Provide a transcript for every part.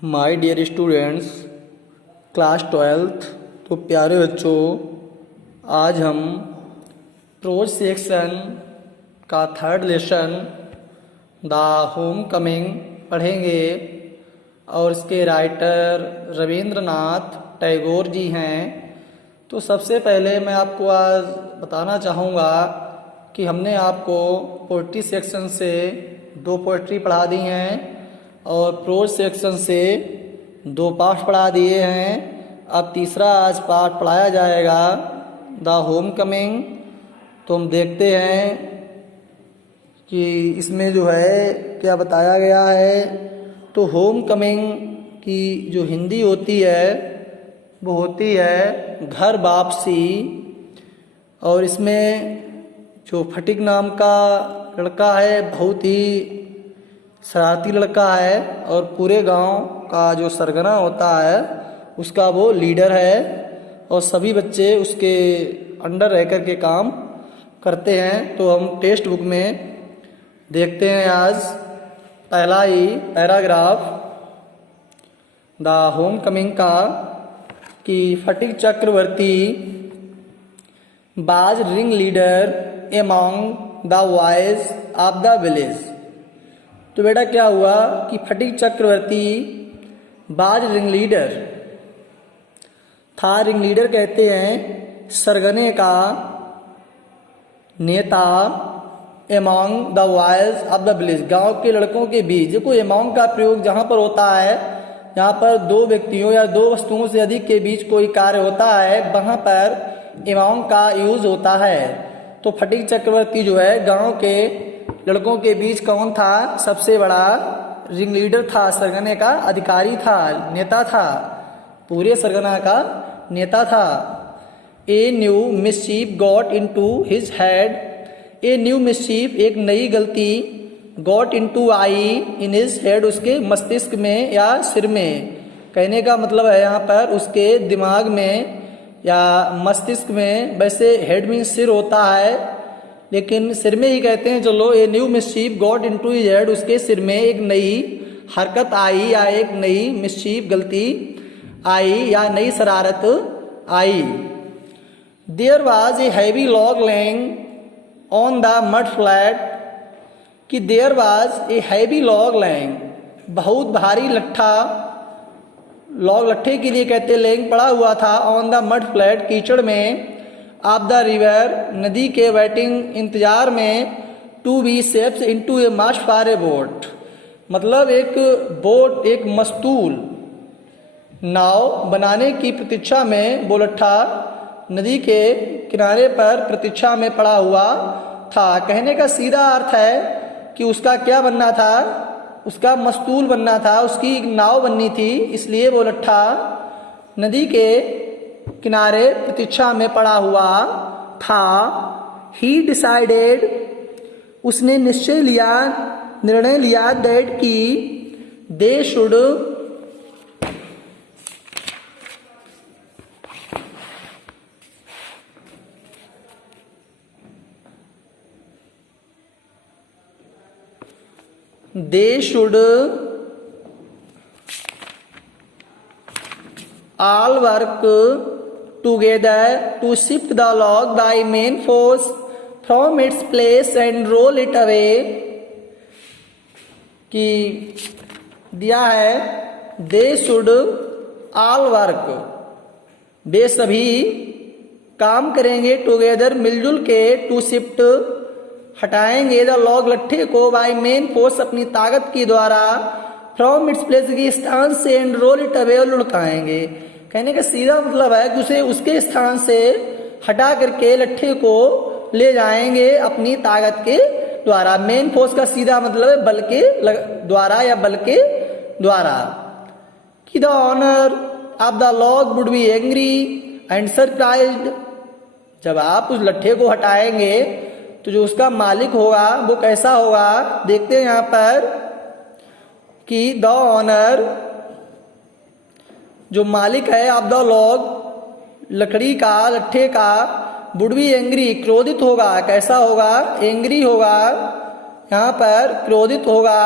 My dear students, class 12th। तो प्यारे बच्चों, आज हम प्रोज सेक्शन का third lesson the home coming पढ़ेंगे और इसके राइटर रविंद्रनाथ टैगोर जी हैं। तो सबसे पहले मैं आपको आज बताना चाहूँगा कि हमने आपको पोइट्री सेक्शन से 2 पोइट्री पढ़ा दी हैं और प्रोज सेक्शन से 2 पाठ पढ़ा दिए हैं। अब तीसरा आज पाठ पढ़ाया जाएगा, द होम कमिंग। तो हम देखते हैं कि इसमें जो है क्या बताया गया है। तो होम कमिंग की जो हिंदी होती है वो होती है घर वापसी। और इसमें जो फटिक नाम का लड़का है बहुत ही शरारती लड़का है और पूरे गांव का जो सरगना होता है उसका वो लीडर है और सभी बच्चे उसके अंडर रह कर के काम करते हैं। तो हम टेक्स्ट बुक में देखते हैं आज पहला ही पैराग्राफ द होम कमिंग का कि फटिक चक्रवर्ती बाज ring leader among the voyage of the village. तो बेटा क्या हुआ कि फटिक चक्रवर्ती बाज रिंग लीडर था। रिंग लीडर कहते हैं सरगने का नेता। Among the voyage of the village, गांव के लड़कों के बीच। देखो, एमॉन्ग का प्रयोग जहां पर होता है, जहां पर 2 व्यक्तियों या 2 वस्तुओं से अधिक के बीच कोई कार्य होता है, वहां पर एमॉन्ग का यूज होता है। तो फटिक चक्रवर्ती जो है गांव के लड़कों के बीच कौन था? सबसे बड़ा रिंग लीडर था, सरगने का अधिकारी था, नेता था, पूरे सरगना का नेता था। A new mischief got into his head. A new mischief, एक नई गलती, got into I in his head, उसके मस्तिष्क में या सिर में। कहने का मतलब है यहाँ पर उसके दिमाग में या मस्तिष्क में। वैसे हेड मीन्स सिर होता है लेकिन सिर में ही कहते हैं। चलो, a new mischief got into his head, उसके सिर में एक नई हरकत आई या एक नई मिसचीफ गलती आई या नई शरारत आई। There was a heavy log lying on the mud flat. कि there was a heavy log lying, बहुत भारी लट्ठा, लॉग लट्ठे के लिए कहते लेइंग पड़ा हुआ था, ऑन द मड फ्लैट, कीचड़ में, ऑफ द रिवर, नदी के, वेटिंग इंतजार में, to be shapes into a mast for a boat. मतलब एक बोट, एक मस्तूल नाव बनाने की प्रतीक्षा में वो लट्ठा नदी के किनारे पर प्रतीक्षा में पड़ा हुआ था। कहने का सीधा अर्थ है कि उसका क्या बनना था? उसका मस्तूल बनना था, उसकी एक नाव बननी थी, इसलिए वो लट्ठा नदी के किनारे प्रतीक्षा में पड़ा हुआ था। ही डिसाइडेड, उसने निश्चय लिया, निर्णय लिया, दैट की they should all work together to shift the log by main force from its place and roll it away। कि दिया है they should all work, वे सभी काम करेंगे, टुगेदर मिलजुल के, टू शिफ्ट हटाएंगे, द लॉग लट्ठे को, बाय मेन फोर्स अपनी ताकत की द्वारा, फ्रॉम इट्स प्लेस की स्थान से, एंड रोल इट अवे और लुढ़काएंगे। कहने का सीधा मतलब है कि उसे उसके स्थान से हटा करके लट्ठे को ले जाएंगे अपनी ताकत के द्वारा। मेन फोर्स का सीधा मतलब है बल के द्वारा या बल के द्वारा। कि the owner of the log would be angry and surprised. जब आप उस लट्ठे को हटाएंगे तो जो उसका मालिक होगा वो कैसा होगा? देखते हैं यहाँ पर कि द ऑनर, जो मालिक है, ऑफ द लॉग, लकड़ी का, लट्ठे का, वुड बी एंग्री, क्रोधित होगा। कैसा होगा? एंग्री होगा, यहाँ पर क्रोधित होगा।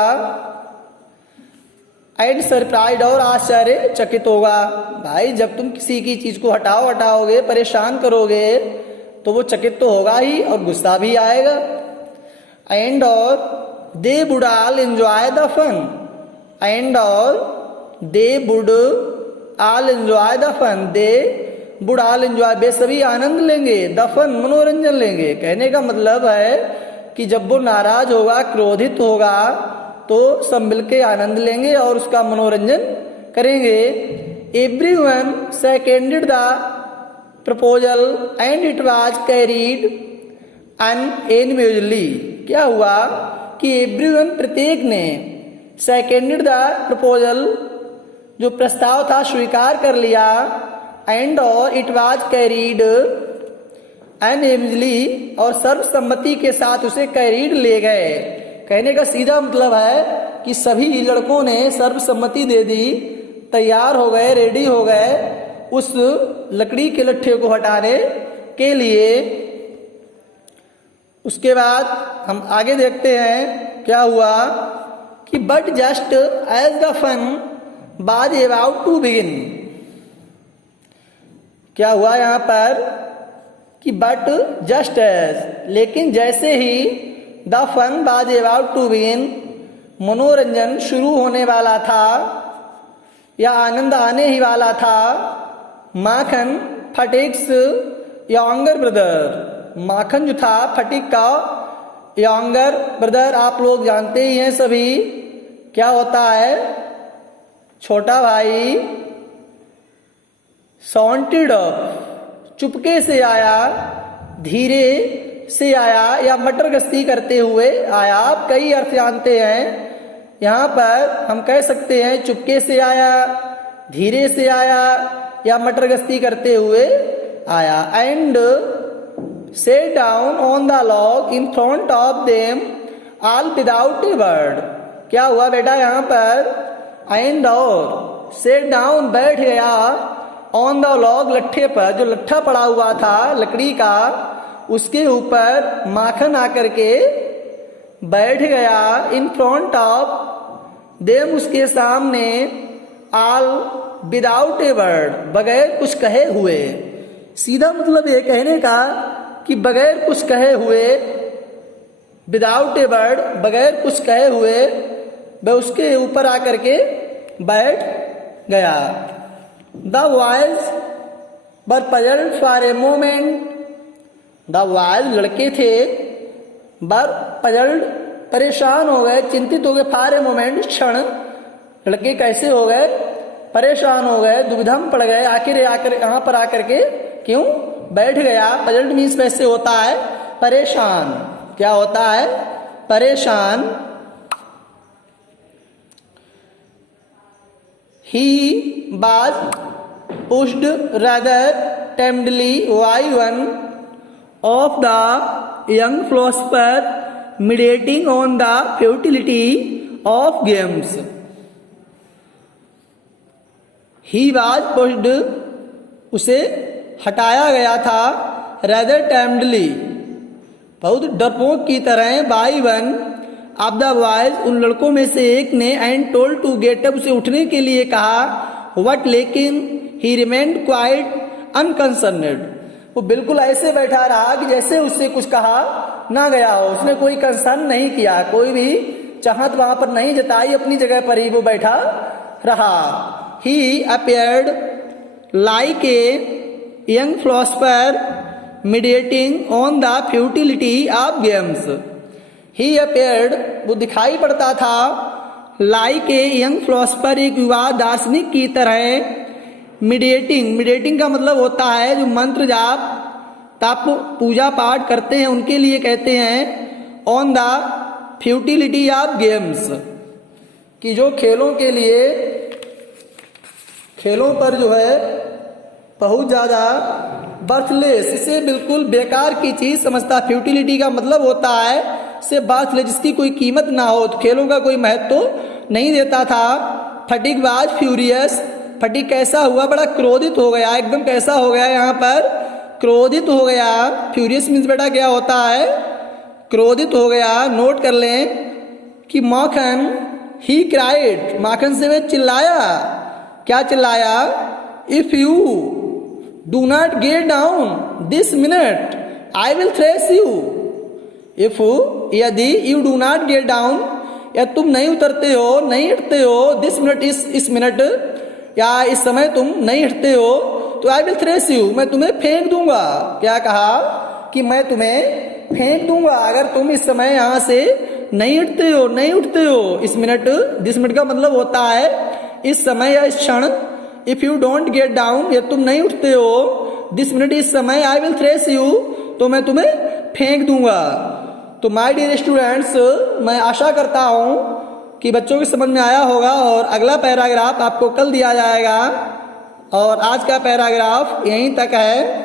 एंड सरप्राइज और आश्चर्यचकित होगा। भाई जब तुम किसी की चीज को हटाओगे, परेशान करोगे, तो वो चकित तो होगा ही और गुस्सा भी आएगा। एंड और they would all enjoy the fun, and और they would all enjoy the fun, they would all enjoy, वे सभी आनंद लेंगे, द फन मनोरंजन लेंगे। कहने का मतलब है कि जब वो नाराज होगा, क्रोधित होगा, तो सब मिलके आनंद लेंगे और उसका मनोरंजन करेंगे। Everyone seconded the proposal and it was carried unanimously. क्या हुआ कि एवरीवन प्रत्येक ने सेकेंडेड द प्रपोजल जो प्रस्ताव था स्वीकार कर लिया, एंड और इट वाज कैरीड अनएनिमेजली और सर्वसम्मति के साथ उसे कैरीड ले गए। कहने का सीधा मतलब है कि सभी लड़कों ने सर्वसम्मति दे दी, तैयार हो गए, रेडी हो गए उस लकड़ी के लट्ठे को हटाने के लिए। उसके बाद हम आगे देखते हैं क्या हुआ कि but just as the fun was about to begin. क्या हुआ यहां पर कि बट जस्ट एज, लेकिन जैसे ही the fun was about to begin, मनोरंजन शुरू होने वाला था या आनंद आने ही वाला था, माखन फटिक्स यंगर ब्रदर, माखन जो था फटिक का यंगर ब्रदर, आप लोग जानते ही हैं सभी क्या होता है, छोटा भाई, सॉन्टेड चुपके से आया, धीरे से आया या मटर गश्ती करते हुए आया। आप कई अर्थ जानते हैं, यहां पर हम कह सकते हैं चुपके से आया, धीरे से आया या मटर गश्ती करते हुए आया। And set down on the log in front of them all without a word. क्या हुआ बेटा यहां पर, एंड और सेट डाउन बैठ गया, ऑन द लॉग लट्ठे पर, जो लट्ठा पड़ा हुआ था लकड़ी का, उसके ऊपर माखन आकर के बैठ गया, इन फ्रंट ऑफ देम, उसके सामने, ऑल विदाउट ए वर्ड, बगैर कुछ कहे हुए। सीधा मतलब ये कहने का कि बगैर कुछ कहे हुए, विदाउट ए वर्ड, बगैर कुछ कहे हुए वह उसके ऊपर आकर के बैठ गया। The boys were puzzled for a moment, the boys लड़के थे, वर पजल्ड परेशान हो गए, चिंतित हो गए, फॉर ए मोमेंट क्षण, लड़के कैसे हो गए, परेशान हो गए, दुविधा में पड़ गए, आखिर यहाँ पर आकर के क्यों बैठ गया। पजल्ड मीन्स वैसे होता है परेशान। क्या होता है, परेशान। He was pushed rather timidly by one of the young philosophers, meditating on the futility of games. He was pushed, उसे हटाया गया था, rather timidly, बहुत डरपोक की तरह, by one of the boys, उन लड़कों में से एक ने, and told to get up, उसे उठने के लिए कहा, वट, लेकिन ही रिमेन्ड क्वाइट अनकंसर्नेड, वो बिल्कुल ऐसे बैठा रहा कि जैसे उससे कुछ कहा ना गया हो, उसने कोई कंसर्न नहीं किया, कोई भी चाहत वहां पर नहीं जताई, अपनी जगह पर ही वो बैठा रहा। He appeared like a young philosopher meditating on the futility of games. He appeared, वो दिखाई पड़ता था, लाइक ए यंग फिलोसोफर, एक युवा दार्शनिक की तरह, मेडिटेटिंग, मेडिटेटिंग का मतलब होता है जो मंत्र जाप तप पूजा पाठ करते हैं उनके लिए कहते हैं, on the futility of games, कि जो खेलों के लिए, खेलों पर जो है बहुत ज्यादा बर्थलेस, इसे बिल्कुल बेकार की चीज समझता। फ्यूटिलिटी का मतलब होता है से बर्थलेस, जिसकी कोई कीमत ना हो, तो खेलों का कोई महत्व तो नहीं देता था। फटिक वाज फ्यूरियस, फटिक कैसा हुआ, बड़ा क्रोधित हो गया, एकदम कैसा हो गया, यहाँ पर क्रोधित हो गया। फ्यूरियस मीन्स बेटा क्या होता है, क्रोधित हो गया। नोट कर लें कि माखन ही क्राइड, माखन से वह चिल्लाया। क्या चिल्लाया? If you do not get down this minute I will thresh you. If, यदि, you do not get down, या तुम नहीं उतरते हो, नहीं हटते हो, दिस मिनट, इस मिनट या इस समय तुम नहीं हटते हो, तो आई विल थ्रेश यू, मैं तुम्हें फेंक दूंगा। क्या कहा? कि मैं तुम्हें फेंक दूंगा अगर तुम इस समय यहां से नहीं हटते हो, नहीं उठते हो। इस मिनट, दिस मिनट का मतलब होता है इस समय या इस क्षण। If you don't get down, या तुम नहीं उठते हो, दिस मिनट, इस समय, आई विल थ्रेश यू, तो मैं तुम्हें फेंक दूंगा। तो माय डियर स्टूडेंट्स, मैं आशा करता हूं कि बच्चों की समझ में आया होगा और अगला पैराग्राफ आपको कल दिया जाएगा और आज का पैराग्राफ यहीं तक है।